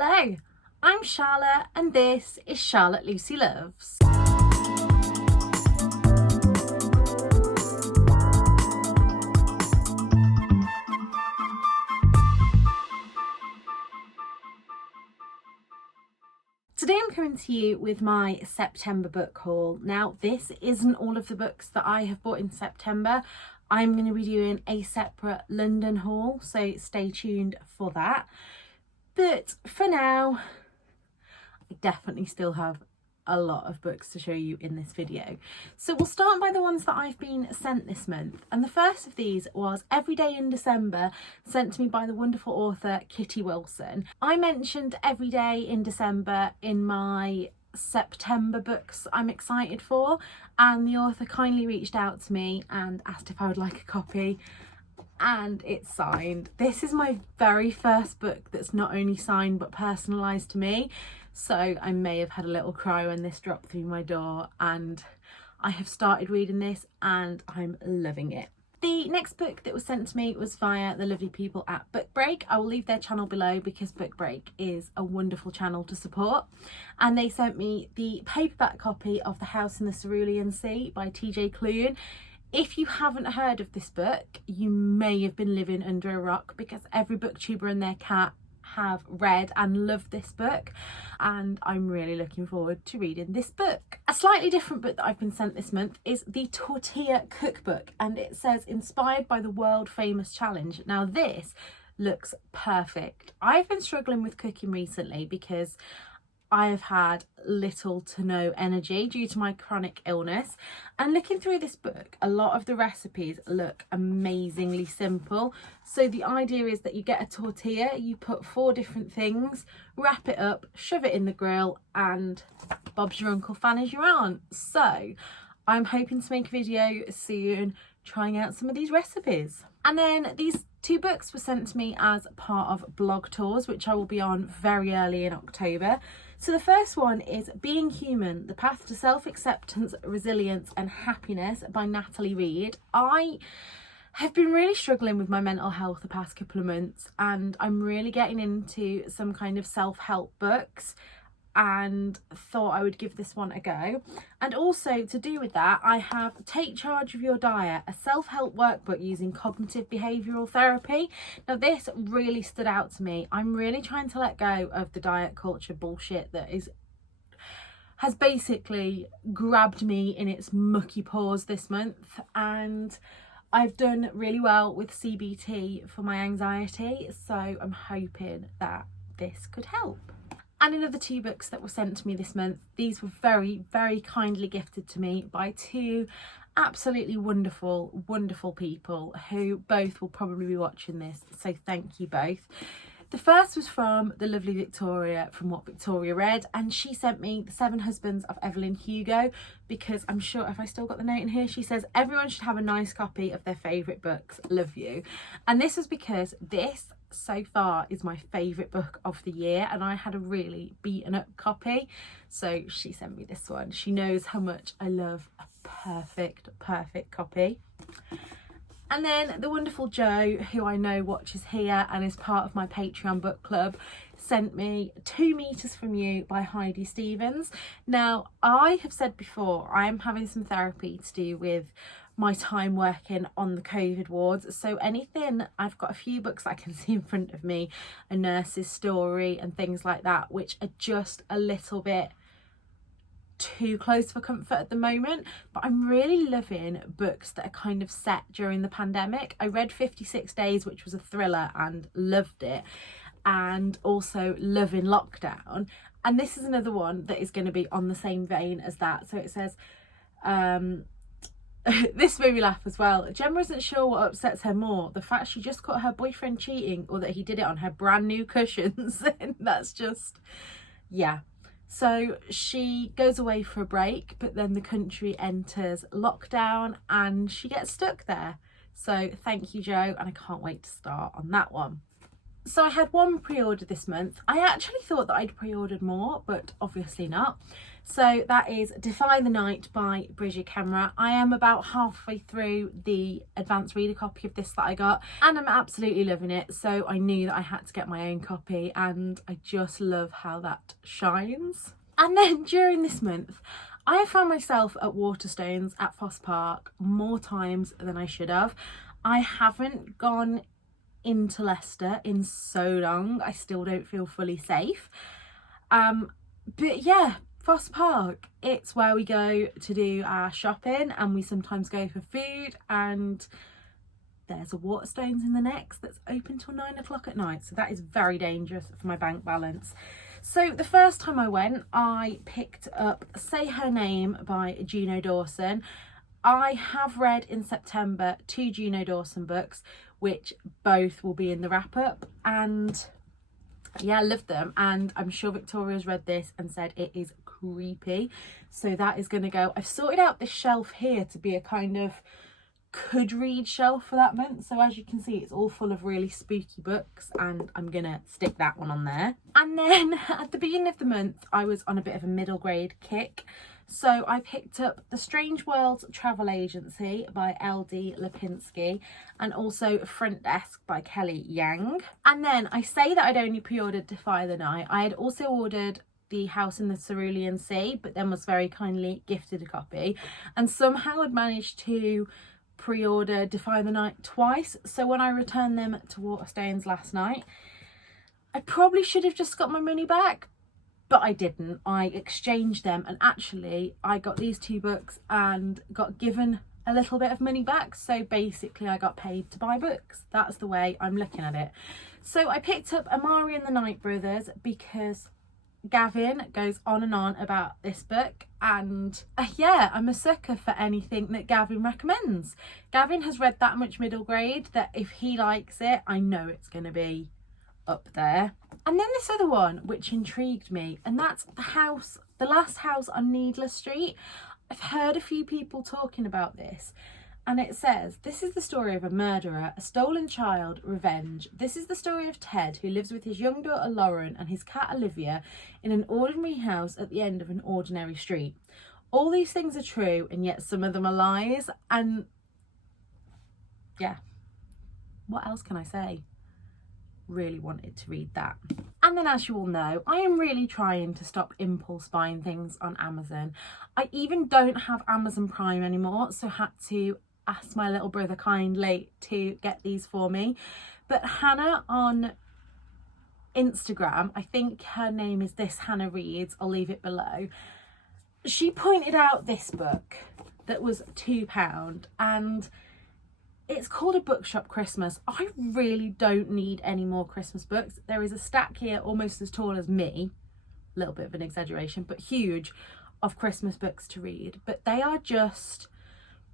Hello, I'm Charlotte and this is Charlotte Lucy Loves. Today I'm coming to you with my September book haul. Now this isn't all of the books that I have bought in September. I'm going to be doing a separate London haul, so stay tuned for that. But for now, I definitely still have a lot of books to show you in this video. So we'll start by the ones that I've been sent this month. And the first of these was Every Day in December, sent to me by the wonderful author Kitty Wilson. I mentioned Every Day in December in my September books I'm excited for, and the author kindly reached out to me and asked if I would like a copy, and it's signed. This is my very first book that's not only signed but personalised to me, so I may have had a little cry when this dropped through my door, and I have started reading this and I'm loving it. The next book that was sent to me was via the lovely people at Book Break. I will leave their channel below because Book Break is a wonderful channel to support. And they sent me the paperback copy of The House in the Cerulean Sea by TJ Klune. If you haven't heard of this book, you may have been living under a rock, because every booktuber and their cat have read and loved this book, and I'm really looking forward to reading this book. A slightly different book that I've been sent this month is the Tortilla Cookbook, and it says inspired by the world famous challenge. Now this looks perfect. I've been struggling with cooking recently because I have had little to no energy due to my chronic illness, and looking through this book, a lot of the recipes look amazingly simple. So the idea is that you get a tortilla, you put 4 different things, wrap it up, shove it in the grill, and Bob's your Uncle, Fanny's your aunt. So I'm hoping to make a video soon trying out some of these recipes. And then these 2 books were sent to me as part of blog tours, which I will be on very early in October. So the first one is Being Human, The Path to Self-Acceptance, Resilience and Happiness by Natalie Reid. I have been really struggling with my mental health the past couple of months, and I'm really getting into some kind of self-help books, and thought I would give this one a go. And also to do with that, I have Take Charge of Your Diet, a self-help workbook using cognitive behavioural therapy. Now this really stood out to me. I'm really trying to let go of the diet culture bullshit that has basically grabbed me in its mucky paws this month, and I've done really well with CBT for my anxiety, so I'm hoping that this could help. And another 2 books that were sent to me this month. These were very, very kindly gifted to me by 2 absolutely wonderful, wonderful people who both will probably be watching this, so thank you both. The first was from the lovely Victoria from What Victoria Read, and she sent me The 7 Husbands of Evelyn Hugo, because I'm sure, if I still got the note in here, she says everyone should have a nice copy of their favourite books. Love you. And this was because this so far is my favourite book of the year, and I had a really beaten up copy, so she sent me this one. She knows how much I love a perfect copy. And then the wonderful Jo, who I know watches here and is part of my Patreon book club, sent me 2 Meters From You by Heidi Stevens. Now, I have said before, I am having some therapy to do with my time working on the COVID wards. So anything, I've got a few books I can see in front of me, A Nurse's Story and things like that, which are just a little bit too close for comfort at the moment. But I'm really loving books that are kind of set during the pandemic. I read 56 Days, which was a thriller, and loved it, and also loving Lockdown. And this is another one that is going to be on the same vein as that. So it says, this made me laugh as well. Gemma isn't sure what upsets her more, the fact she just caught her boyfriend cheating, or that he did it on her brand new cushions. And that's just, yeah. So she goes away for a break, but then the country enters lockdown and she gets stuck there. So thank you, Jo, and I can't wait to start on that one. So I had one pre-order this month. I actually thought that I'd pre-ordered more, but obviously not. So that is Defy the Night by Bridget Kemmerer. I am about halfway through the advanced reader copy of this that I got, and I'm absolutely loving it. So I knew that I had to get my own copy, and I just love how that shines. And then during this month, I have found myself at Waterstones at Foss Park more times than I should have. I haven't gone into Leicester in so long. I still don't feel fully safe. But yeah, Foss Park, it's where we go to do our shopping, and we sometimes go for food, and there's a Waterstones in the next that's open till 9 o'clock at night. So that is very dangerous for my bank balance. So the first time I went, I picked up Say Her Name by Juno Dawson. I have read in September 2 Juno Dawson books, which both will be in the wrap up, and yeah, I loved them. And I'm sure Victoria's read this and said it is creepy, so that is going to go. I've sorted out this shelf here to be a kind of could read shelf for that month, so as you can see, it's all full of really spooky books, and I'm gonna stick that one on there. And then at the beginning of the month, I was on a bit of a middle grade kick, so I picked up The Strange Worlds Travel Agency by LD Lipinski, and also Front Desk by Kelly Yang. And then I say that I'd only pre-ordered Defy the Night. I had also ordered The House in the Cerulean Sea, but then was very kindly gifted a copy, and somehow had managed to pre-order Defy the Night twice. So when I returned them to Waterstones last night, I probably should have just got my money back, but I didn't. I exchanged them, and actually I got these 2 books and got given a little bit of money back. So basically I got paid to buy books. That's the way I'm looking at it. So I picked up Amari and the Night Brothers because Gavin goes on and on about this book, and yeah, I'm a sucker for anything that Gavin recommends. Gavin has read that much middle grade that if he likes it, I know it's going to be up there. And then this other one which intrigued me, and that's The Last House on Needless Street. I've heard a few people talking about this, and it says, this is the story of a murderer, a stolen child, revenge. This is the story of Ted, who lives with his young daughter Lauren and his cat Olivia in an ordinary house at the end of an ordinary street. All these things are true, and yet some of them are lies. And yeah, what else can I say? Really wanted to read that. And then, as you all know, I am really trying to stop impulse buying things on Amazon. I even don't have Amazon Prime anymore, so had to ask my little brother kindly to get these for me. But Hannah on Instagram, I think her name is This Hannah Reads, I'll leave it below, she pointed out this book that was £2, and it's called A Bookshop Christmas. I really don't need any more Christmas books. There is a stack here almost as tall as me, a little bit of an exaggeration, but huge, of Christmas books to read. But they are just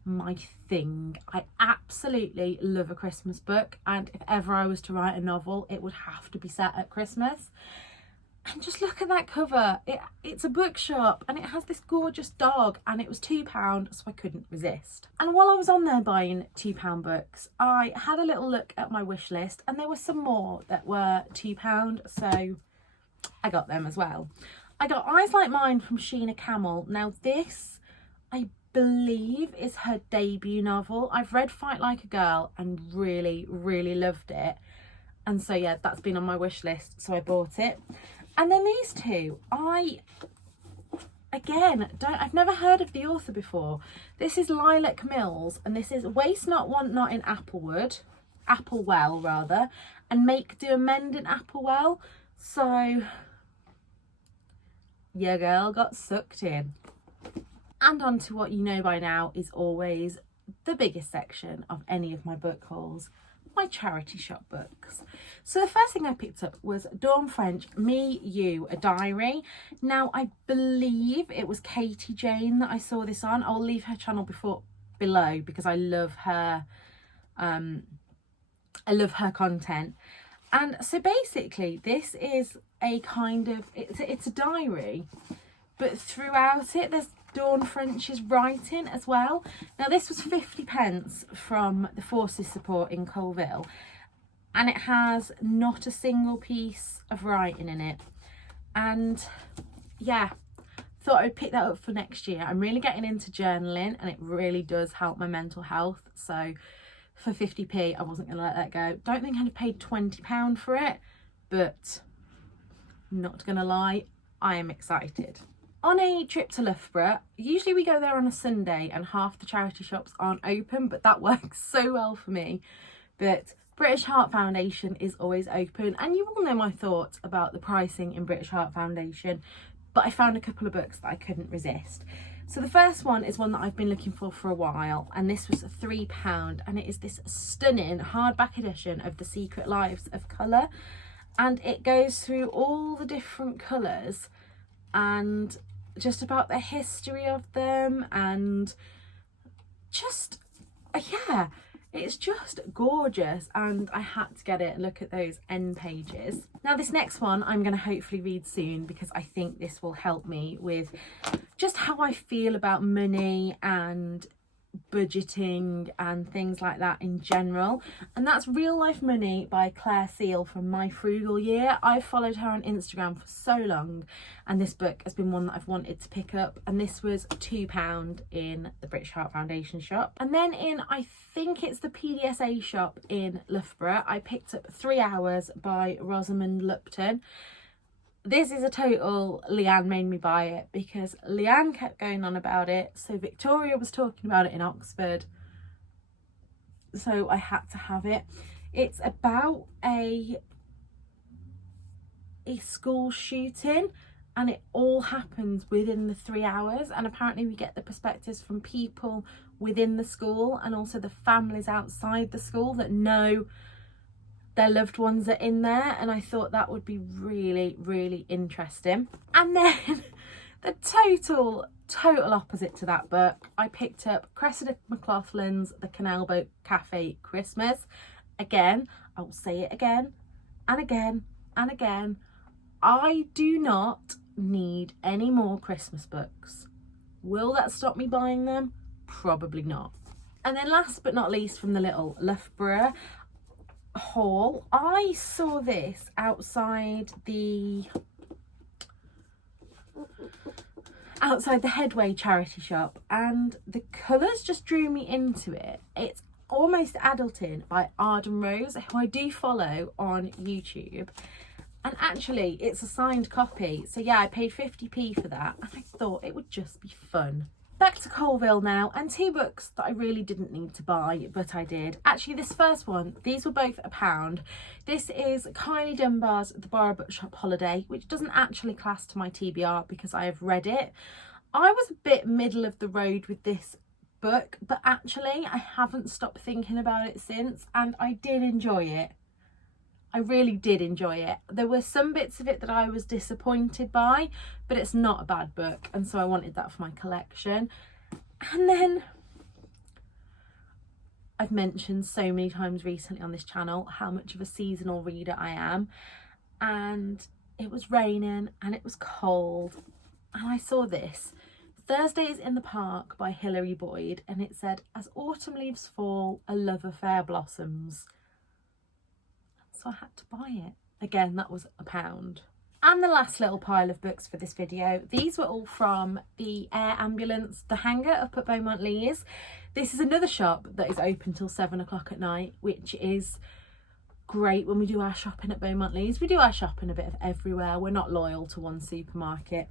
my thing. I absolutely love a Christmas book, and if ever I was to write a novel, it would have to be set at Christmas. And just look at that cover. It's a bookshop, and it has this gorgeous dog, and it was £2, so I couldn't resist. And while I was on there buying £2 books, I had a little look at my wish list, and there were some more that were £2, so I got them as well. I got Eyes Like Mine from Sheena Camel. Now this, I believe, is her debut novel. I've read Fight Like a Girl and really, really loved it. And so yeah, that's been on my wish list, so I bought it. And then these 2, I've never heard of the author before. This is Lilac Mills, and this is Waste Not, Want Not in Applewell rather, and Make Do Amend in Applewell. So your girl got sucked in. And on to what you know by now is always the biggest section of any of my book hauls, my charity shop books. So the first thing I picked up was Dawn French, Me, You, A Diary. Now I believe it was Katie Jane that I saw this on. I'll leave her channel below because I love her content. And so basically this is a kind of, it's a diary, but throughout it there's Dawn French's writing as well. Now this was 50p from the Forces Support in Colville, and it has not a single piece of writing in it. And yeah, thought I'd pick that up for next year. I'm really getting into journaling and it really does help my mental health. So for 50p, I wasn't going to let that go. Don't think I'd have paid £20 for it, but not going to lie, I am excited. On a trip to Loughborough, usually we go there on a Sunday and half the charity shops aren't open, but that works so well for me. But British Heart Foundation is always open, and you all know my thoughts about the pricing in British Heart Foundation, but I found a couple of books that I couldn't resist. So the first one is one that I've been looking for a while, and this was £3, and it is this stunning hardback edition of The Secret Lives of Colour, and it goes through all the different colours and just about the history of them, and just yeah, it's just gorgeous, and I had to get it and look at those end pages. Now this next one I'm going to hopefully read soon, because I think this will help me with just how I feel about money and budgeting and things like that in general, and that's Real Life Money by Claire Seal from My Frugal Year. I've followed her on Instagram for so long, and this book has been one that I've wanted to pick up, and this was £2 in the British Heart Foundation shop. And then in, I think it's the PDSA shop in Loughborough, I picked up 3 Hours by Rosamund Lupton. This is a total Leanne made me buy it, because Leanne kept going on about it, so Victoria was talking about it in Oxford, so I had to have it. It's about a school shooting, and it all happens within the 3 hours, and apparently we get the perspectives from people within the school and also the families outside the school that know their loved ones are in there, and I thought that would be really, really interesting. And then the total opposite to that book, I picked up Cressida McLaughlin's The Canal Boat Cafe Christmas. Again, I will say it again and again and again, I do not need any more Christmas books. Will that stop me buying them? Probably not. And then last but not least, from the little Loughborough haul, I saw this outside the Headway charity shop, and the colours just drew me into it. It's Almost Adulting by Arden Rose, who I do follow on YouTube, and actually it's a signed copy, so yeah, I paid 50p for that, and I thought it would just be fun. Back to Colville now, and 2 books that I really didn't need to buy, but I did. Actually, this first one, these were both £1. This is Kylie Dunbar's The Borough Bookshop Holiday, which doesn't actually class to my TBR because I have read it. I was a bit middle of the road with this book, but actually I haven't stopped thinking about it since, and I did enjoy it. I really did enjoy it. There were some bits of it that I was disappointed by, but it's not a bad book, and so I wanted that for my collection. And then I've mentioned so many times recently on this channel how much of a seasonal reader I am, and it was raining and it was cold, and I saw this, Thursdays in the Park by Hilary Boyd, and it said, "As autumn leaves fall, a love affair blossoms." So I had to buy it. Again, that was £1. And the last little pile of books for this video, these were all from the Air Ambulance, the hangar up at Beaumont Leys. This is another shop that is open till 7 o'clock at night, which is great when we do our shopping at Beaumont Leys. We do our shopping a bit of everywhere. We're not loyal to one supermarket.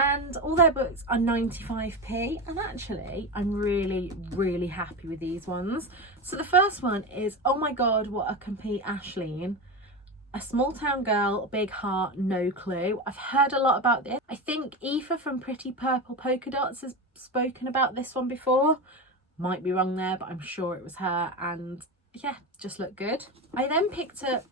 And all their books are 95p, and actually I'm really, really happy with these ones. So the first one is Oh My God, What a Complete Aisling. A small town girl, big heart, no clue. I've heard a lot about this. I think Aoife from Pretty Purple Polka Dots has spoken about this one before. Might be wrong there, but I'm sure it was her, and yeah, just looked good. I then picked up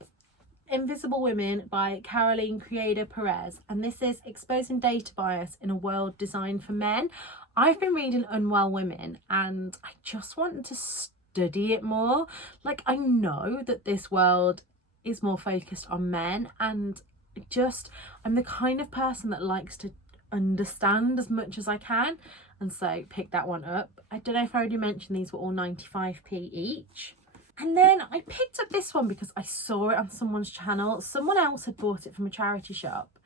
Invisible Women by Caroline Criada Perez, and this is exposing data bias in a world designed for men. I've been reading Unwell Women and I just wanted to study it more. Like, I know that this world is more focused on men, and I'm the kind of person that likes to understand as much as I can, and so pick that one up. I don't know if I already mentioned these were all 95p each. And then I picked up this one because I saw it on someone's channel. Someone else had bought it from a charity shop.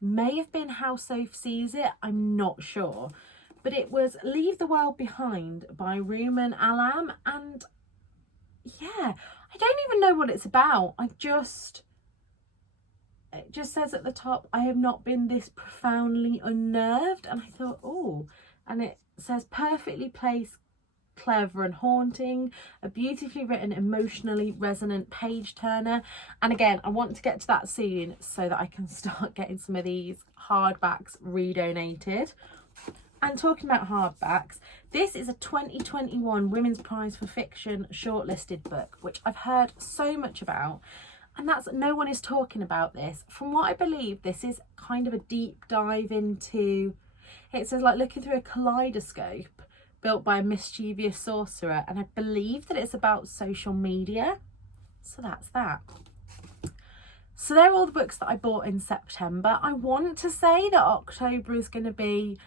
May have been How Soph Sees It, I'm not sure. But it was Leave the World Behind by Ruman Alam. And yeah, I don't even know what it's about. It just says at the top, I have not been this profoundly unnerved. And I thought, oh, and it says perfectly placed, clever and haunting, a beautifully written, emotionally resonant page turner. And again, I want to get to that soon so that I can start getting some of these hardbacks redonated. And talking about hardbacks, this is a 2021 Women's Prize for Fiction shortlisted book, which I've heard so much about, and that's no one is talking about this. From what I believe, this is kind of a deep dive into, it says like looking through a kaleidoscope built by a mischievous sorcerer, and I believe that it's about social media. So that's that. So they're all the books that I bought in September. I want to say that October is going to be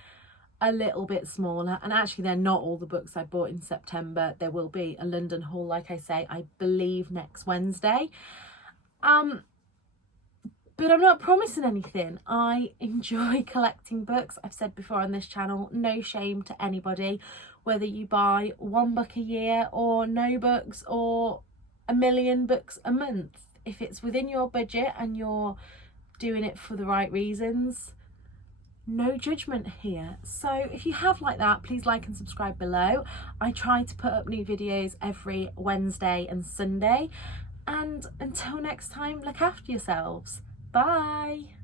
a little bit smaller, and actually they're not all the books I bought in September. There will be a London haul, like I say, I believe next Wednesday. But I'm not promising anything. I enjoy collecting books. I've said before on this channel, no shame to anybody, whether you buy 1 book a year or no books or 1 million books a month. If it's within your budget and you're doing it for the right reasons, no judgment here. So if you have like that, please like and subscribe below. I try to put up new videos every Wednesday and Sunday. And until next time, look after yourselves. Bye.